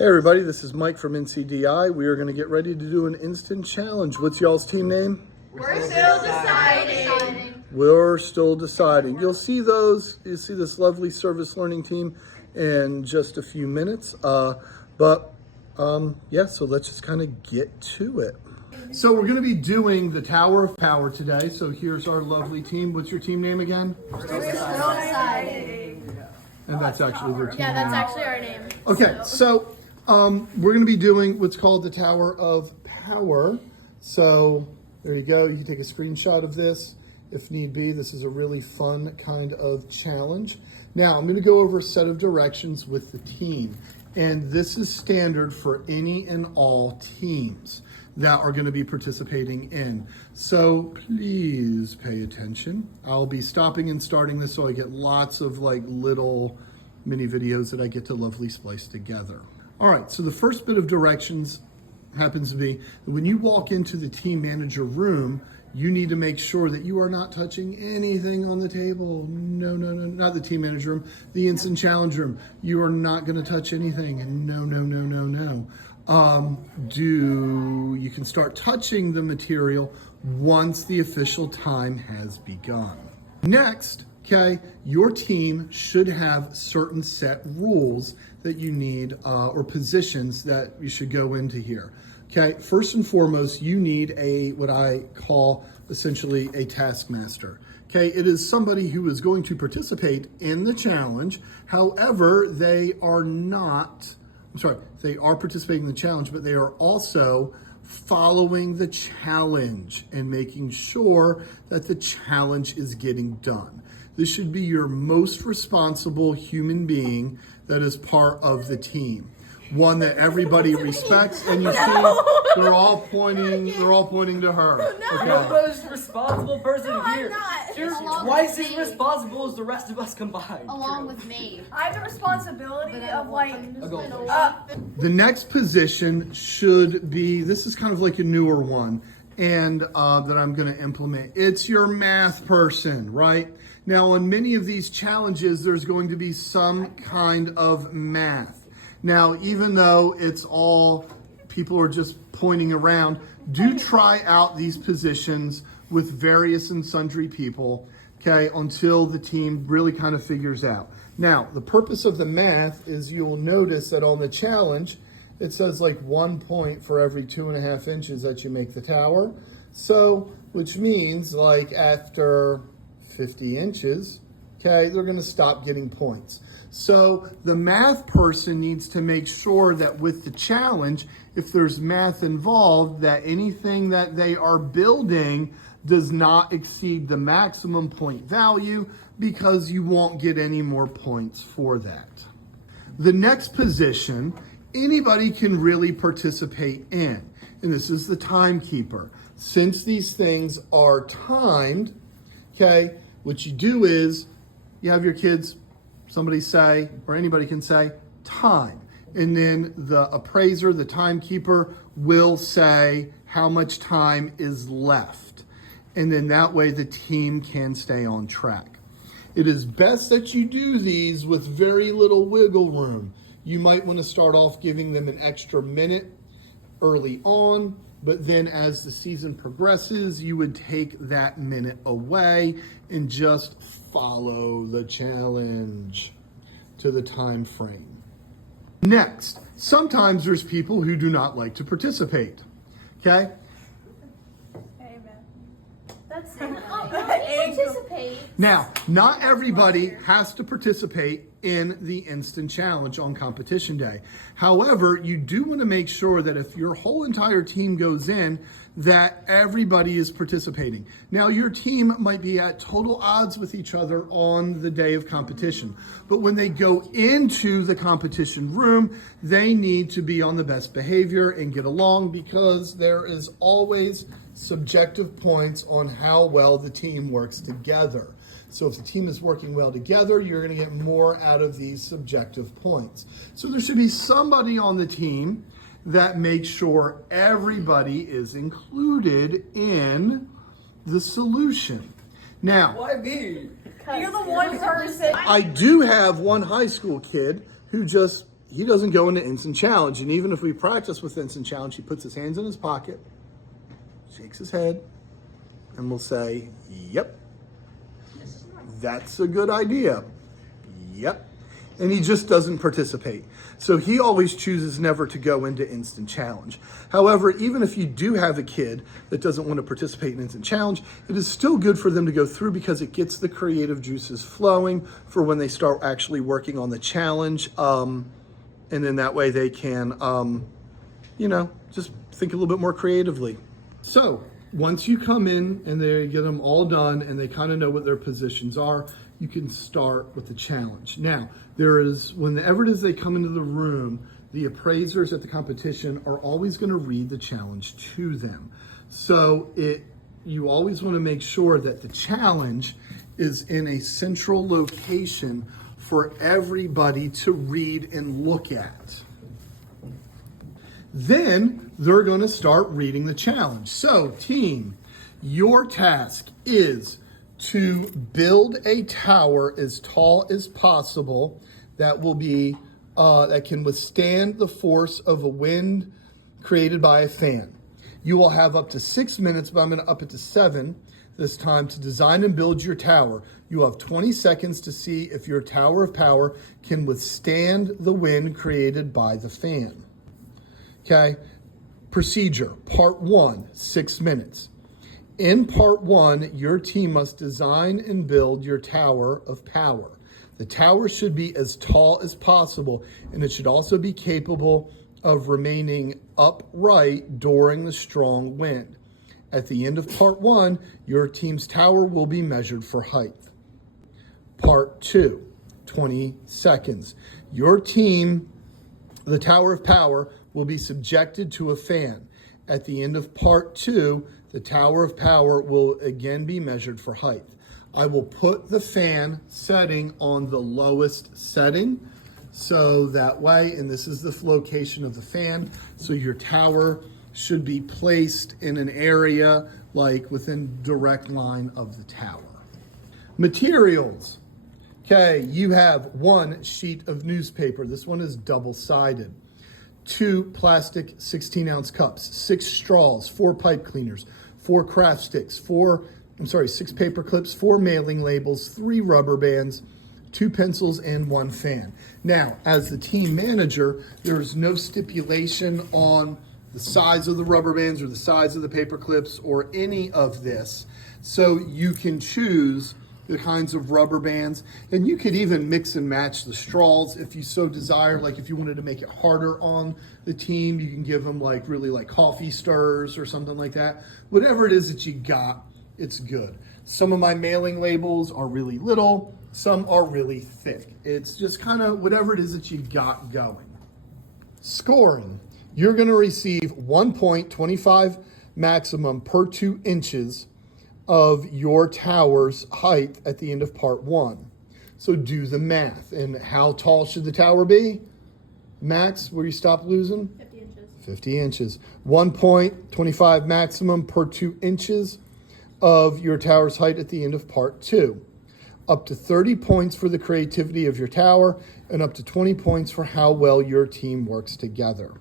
Hey everybody, this is Mike from NCDI. We are going to get ready to do an instant challenge. What's y'all's team name? We're still deciding. We're still deciding. You'll see this lovely service learning team in just a few minutes. So let's just kind of get to it. So we're going to be doing the Tower of Power today. So here's our lovely team. What's your team name again? We're still deciding. And that's actually their team Yeah, that's name. actually our name. Okay, so we're going to be doing what's called the Tower of Power. So there you go. You can take a screenshot of this if need be. This is a really fun kind of challenge. Now, I'm going to go over a set of directions with the team. And this is standard for any and all teams that are going to be participating in. So please pay attention. I'll be stopping and starting this so I get lots of like little mini videos that I get to lovely splice together. All right, so the first bit of directions happens to be that when you walk into the team manager room, you need to make sure that you are not touching anything on the table. No, not the team manager room, the instant challenge room. You are not gonna touch anything, and no. You can start touching the material once the official time has begun. Next, okay, your team should have certain set rules that you need or positions that you should go into here. Okay, first and foremost, you need what I call essentially a taskmaster. Okay, it is somebody who is going to participate in the challenge. However, they are participating in the challenge, but they are also following the challenge and making sure that the challenge is getting done. This should be your most responsible human being that is part of the team. One that everybody respects, and you see they're all pointing to her. You're the most responsible person here. I'm not. You're Along twice with as me. responsible as the rest of us combined. Along with me. I have the responsibility of The next position should be, this is kind of like a newer one, and that I'm going to implement. It's your math person, right? Now, on many of these challenges, there's going to be some kind of math. Now, even though it's all people are just pointing around, do try out these positions with various and sundry people, okay, until the team really kind of figures out. Now, the purpose of the math is you'll notice that on the challenge, it says like 1 point for every 2.5 inches that you make the tower. So, which means like after 50 inches, okay, they're gonna stop getting points. So the math person needs to make sure that with the challenge, if there's math involved, that anything that they are building does not exceed the maximum point value, because you won't get any more points for that. The next position, anybody can really participate in, and this is the timekeeper. Since these things are timed, okay, what you do is you have your kids, somebody say, or anybody can say, time. And then the appraiser, the timekeeper, will say how much time is left. And then that way the team can stay on track. It is best that you do these with very little wiggle room. You might want to start off giving them an extra minute early on, but then as the season progresses, you would take that minute away and just follow the challenge to the time frame. Next, sometimes there's people who do not like to participate, okay? That's participate. Now, not everybody has to participate in the instant challenge on competition day. However, you do want to make sure that if your whole entire team goes in, that everybody is participating. Now, your team might be at total odds with each other on the day of competition, but when they go into the competition room, they need to be on the best behavior and get along, because there is always subjective points on how well the team works together. So if the team is working well together, you're going to get more out of these subjective points. So there should be somebody on the team that makes sure everybody is included in the solution. Now, Why me? You're the one person. I do have one high school kid who just he doesn't go into instant challenge. And even if we practice with instant challenge, he puts his hands in his pocket, shakes his head, and we'll say, yep, that's a good idea. Yep. And he just doesn't participate. So he always chooses never to go into instant challenge. However, even if you do have a kid that doesn't want to participate in instant challenge, it is still good for them to go through because it gets the creative juices flowing for when they start actually working on the challenge. And then that way they can, just think a little bit more creatively. So once you come in and they get them all done and they kind of know what their positions are, you can start with the challenge. Now, whenever it is they come into the room, the appraisers at the competition are always going to read the challenge to them. So you always want to make sure that the challenge is in a central location for everybody to read and look at. Then they're going to start reading the challenge. So team, your task is to build a tower as tall as possible that will be that can withstand the force of a wind created by a fan. You will have up to 6 minutes, but I'm going to up it to 7 this time to design and build your tower. You have 20 seconds to see if your tower of power can withstand the wind created by the fan. Okay, procedure, part 1, 6 minutes. In part 1, your team must design and build your tower of power. The tower should be as tall as possible, and it should also be capable of remaining upright during the strong wind. At the end of part 1, your team's tower will be measured for height. Part 2, 20 seconds. Your team, the tower of power, will be subjected to a fan. At the end of part 2, the tower of power will again be measured for height. I will put the fan setting on the lowest setting so that way, and this is the location of the fan, so your tower should be placed in an area like within direct line of the tower. Materials. Okay, you have 1 sheet of newspaper. This one is double-sided. 2 plastic 16-ounce cups, 6 straws, 4 pipe cleaners, 4 craft sticks, 6 paper clips, 4 mailing labels, 3 rubber bands, 2 pencils, and 1 fan. Now, as the team manager, there is no stipulation on the size of the rubber bands or the size of the paper clips or any of this. So you can choose the kinds of rubber bands, and you could even mix and match the straws if you so desire. Like if you wanted to make it harder on the team, you can give them like really like coffee stirrers or something like that. Whatever it is that you got, it's good. Some of my mailing labels are really little, some are really thick. It's just kind of whatever it is that you got going. Scoring. You're going to receive 1 point, 25 maximum per 2 inches of your tower's height at the end of part 1. So do the math. And how tall should the tower be? Max, where you stop losing? 50 inches. 50 inches. 1 point, 25 maximum per 2 inches of your tower's height at the end of part 2. Up to 30 points for the creativity of your tower and up to 20 points for how well your team works together.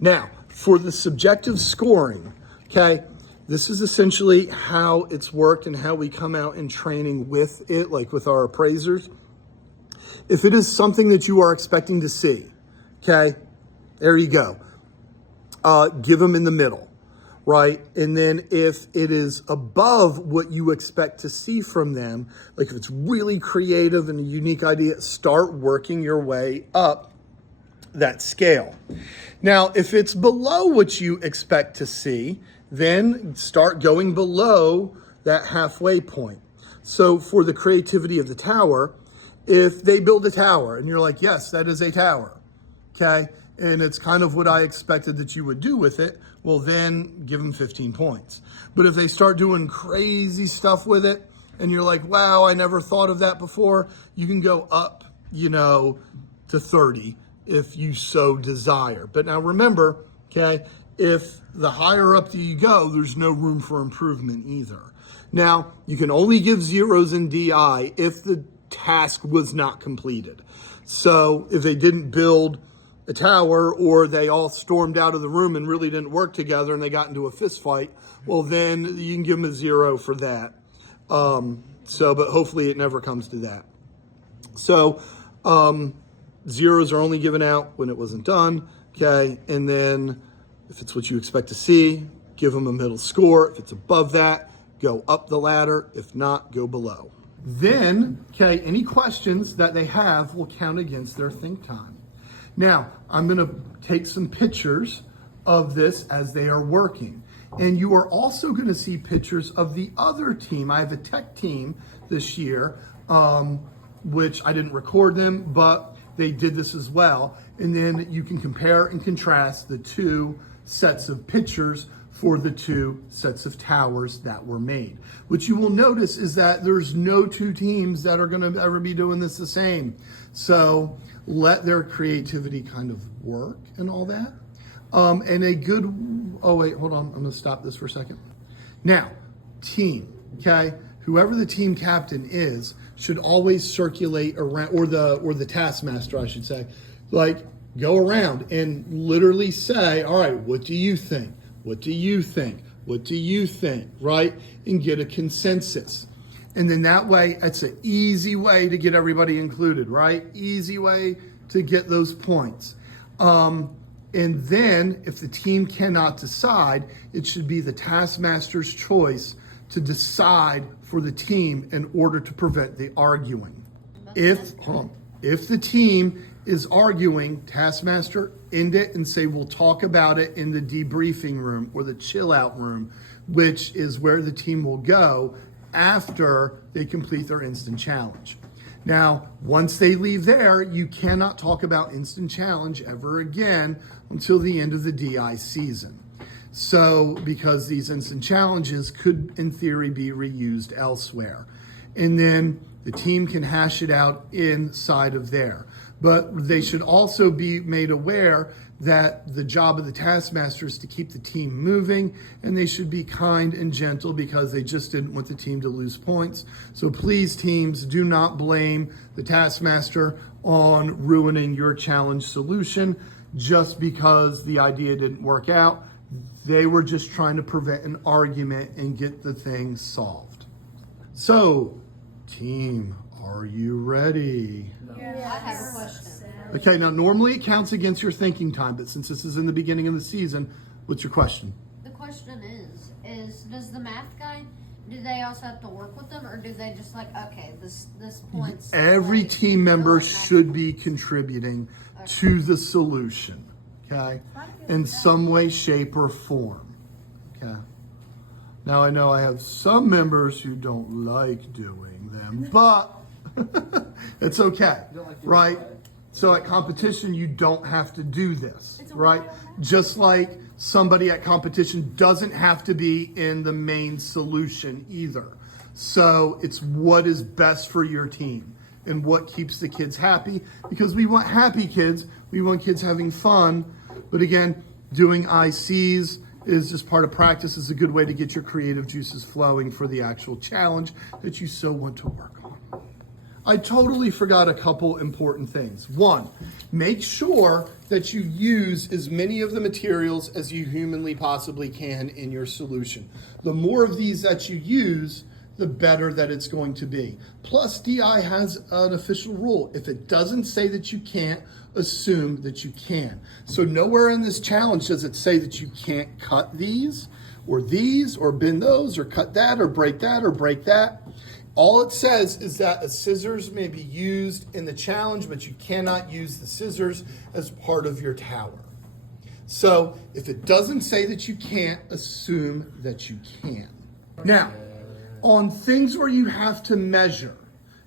Now, for the subjective scoring, okay, this is essentially how it's worked and how we come out in training with it, like with our appraisers. If it is something that you are expecting to see, okay, there you go. Give them in the middle, right? And then if it is above what you expect to see from them, like if it's really creative and a unique idea, start working your way up that scale. Now, if it's below what you expect to see, then start going below that halfway point. So for the creativity of the tower, if they build a tower and you're like, yes, that is a tower, okay? And it's kind of what I expected that you would do with it, well, then give them 15 points. But if they start doing crazy stuff with it and you're like, wow, I never thought of that before, you can go up, to 30 if you so desire. But now remember, okay, if the higher up that you go, there's no room for improvement either. Now, you can only give zeros in DI if the task was not completed. So if they didn't build a tower, or they all stormed out of the room and really didn't work together and they got into a fist fight, well, then you can give them a 0 for that. But hopefully it never comes to that. So, 0s are only given out when it wasn't done, okay? And then if it's what you expect to see, give them a middle score. If it's above that, go up the ladder. If not, go below. Then, okay, any questions that they have will count against their think time. Now, I'm going to take some pictures of this as they are working. And you are also going to see pictures of the other team. I have a tech team this year, which I didn't record them, but they did this as well. And then you can compare and contrast the two sets of pictures for the two sets of towers that were made. What you will notice is that there's no two teams that are going to ever be doing this the same. So let their creativity kind of work and all that. And a good, oh wait, hold on. I'm going to stop this for a second. Now, team, okay? Whoever the team captain is should always circulate around, or the taskmaster, I should say, like go around and literally say, all right, what do you think? What do you think? What do you think? Right? And get a consensus. And then that way, it's an easy way to get everybody included, right? Easy way to get those points. And then if the team cannot decide, it should be the taskmaster's choice to decide for the team in order to prevent the arguing. If the team is arguing, taskmaster, end it and say, we'll talk about it in the debriefing room or the chill out room, which is where the team will go after they complete their instant challenge. Now, once they leave there, you cannot talk about instant challenge ever again until the end of the DI season. So, because these instant challenges could, in theory, be reused elsewhere. And then the team can hash it out inside of there. But they should also be made aware that the job of the taskmaster is to keep the team moving, and they should be kind and gentle because they just didn't want the team to lose points. So please, teams, do not blame the taskmaster on ruining your challenge solution just because the idea didn't work out. They were just trying to prevent an argument and get the thing solved. So, team, are you ready? I have a question. Okay, now normally it counts against your thinking time, but since this is in the beginning of the season, what's your question? The question is does the math guy, do they also have to work with them, or do they just like, okay, this point's Every like, team member math. should be contributing to the solution, okay? In some way, shape, or form, okay? Now I know I have some members who don't like doing them, but it's okay, right? So at competition, you don't have to do this, right? Just like somebody at competition doesn't have to be in the main solution either. So it's what is best for your team and what keeps the kids happy, because we want happy kids. We want kids having fun. But again, doing ICs is just part of practice. It's a good way to get your creative juices flowing for the actual challenge that you so want to work on. I totally forgot a couple important things. One, make sure that you use as many of the materials as you humanly possibly can in your solution. The more of these that you use, the better that it's going to be. Plus, DI has an official rule. If it doesn't say that you can't, assume that you can. So nowhere in this challenge does it say that you can't cut these, or bend those, or cut that, or break that. All it says is that a scissors may be used in the challenge, but you cannot use the scissors as part of your tower. So if it doesn't say that you can't, assume that you can. Now, on things where you have to measure,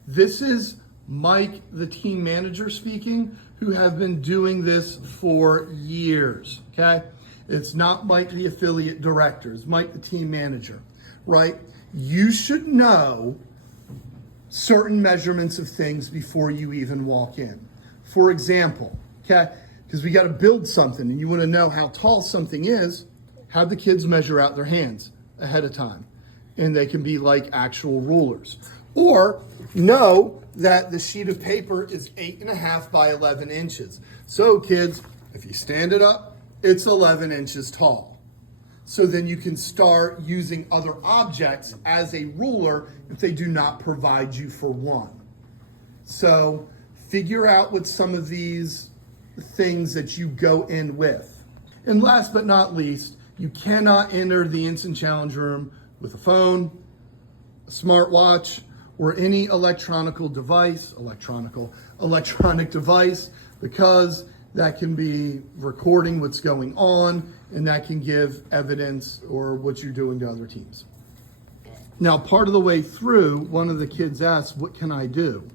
this is Mike, the team manager, speaking, who have been doing this for years, okay? It's not Mike, the affiliate director. It's Mike, the team manager, right? You should know certain measurements of things before you even walk in. For example, okay, because we got to build something and you want to know how tall something is, have the kids measure out their hands ahead of time. And they can be like actual rulers. Or know that the sheet of paper is 8.5 by 11 inches. So kids, If you stand it up, it's 11 inches tall. So then you can start using other objects as a ruler if they do not provide you for one. So figure out what some of these things that you go in with. And last but not least, you cannot enter the instant challenge room with a phone, a smartwatch, or any electronic device, because that can be recording what's going on and that can give evidence or what you're doing to other teams. Now, part of the way through, one of the kids asked, what can I do?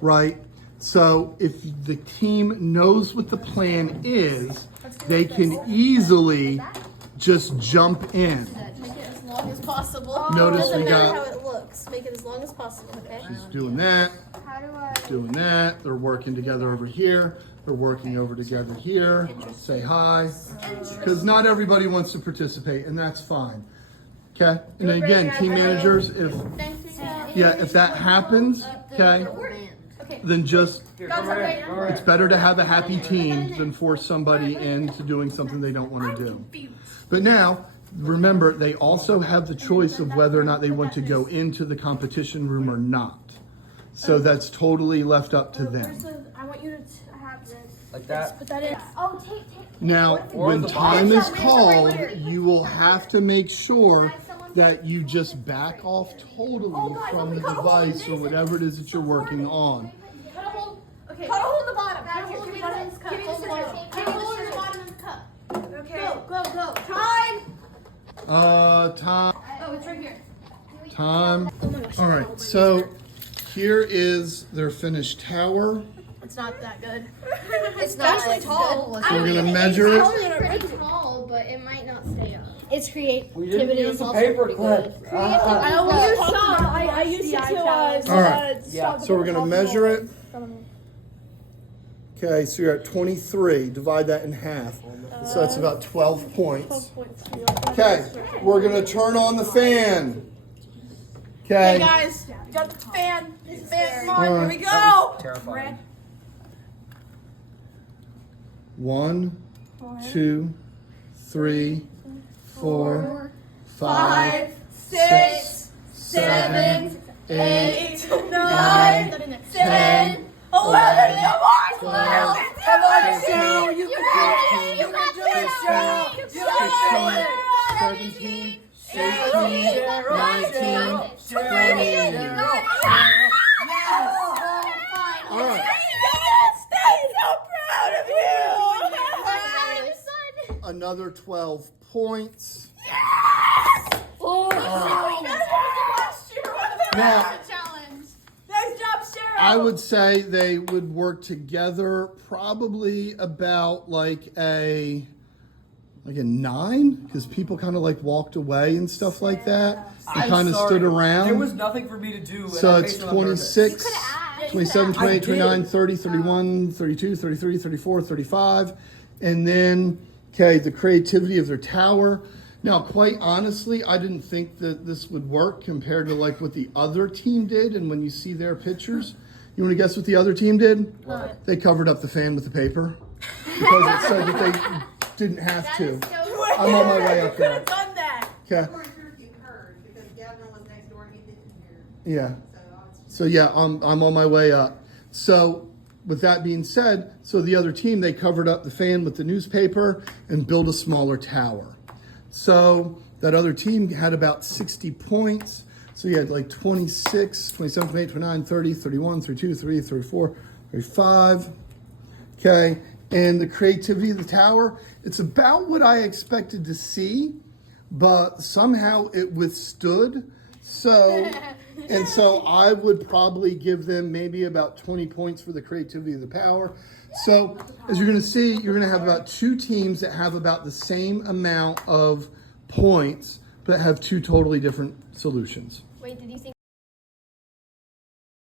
Right? So if the team knows what the plan is, they can easily just jump in. Make it as long as possible. Notice Doesn't we matter got- how it looks. Make it as long as possible, okay? She's doing that, How do I? doing that. They're working together over here. They're working over together here. Say hi. Because not everybody wants to participate, and that's fine. Okay? And then again, team managers, if that happens, okay, then just, Here, come right here. Come right it's better to have a happy team than force somebody into doing something they don't want to do. But now, remember, they also have the choice of whether or not they want to go into the competition room or not. So that's totally left up to them. I want you to have this. Like that. Put that in. Oh, take. Now, Or when the time box. is called, you will have to make sure that you just back off totally from the device or whatever it is that you're working on. Cut a hole. Okay. Cut a hole in the bottom. Cut a hole in the bottom of this cup. Give me the Hold scissors. on. Cut a hole in the bottom of the cup. Okay. Go. Time. Time. Oh, it's right here. Time. Oh my gosh. All right, so here is their finished tower. It's not that good. It's not actually as tall. good. So we're gonna measure it. It's pretty tall, but it might not stay up. It's We didn't creativity use is the also paper pretty clip. good. I only used some. I used it to All right. Yeah. So we're gonna measure it. Okay, so you're at 23. Divide that in half. So that's about 12 points. Okay, we're gonna turn on the fan. Hey Okay. guys, we got the fan. This fan's on. Alright. Here we go. Terrifying. 1, 2, 3, 4, 5, 6, 7, 8, 9, 10, 11. Come on, 12. Come on, Cheryl. You can do it. You can do it, Cheryl. You can do it. 17, 18, 19, 20. All right. So proud of you. Another 12 points. Now, Nice job, Cheryl. I would say they would work together probably about like a 9, because people kind of like walked away and stuff like that. They I'm kind of sorry. stood around. There was nothing for me to do. and So I it's faced it on purpose. 26, 27, 28, I 29, did. 30, 31, 32, 33, 34, 35. And then, okay, the creativity of their tower. Now, quite honestly, I didn't think that this would work compared to like what the other team did. And when you see their pictures, you want to guess what the other team did? They covered up the fan with the paper because it said that they didn't have to. I'm on my way up Could there. have done that. Okay. weren't sure if you heard because Gavin was next door and he didn't hear. Yeah. So I was just So yeah, I'm on my way up. So with that being said, so the other team, they covered up the fan with the newspaper and built a smaller tower. So that other team had about 60 points. So you had like 26, 27, 28, 29, 30, 31, 32, 33, 34, 35. Okay. And the creativity of the tower, it's about what I expected to see, but somehow it withstood. So, and so I would probably give them maybe about 20 points for the creativity of the power. So as you're going to see, you're going to have about 2 teams that have about the same amount of points, but have 2 totally different solutions. Wait, did you think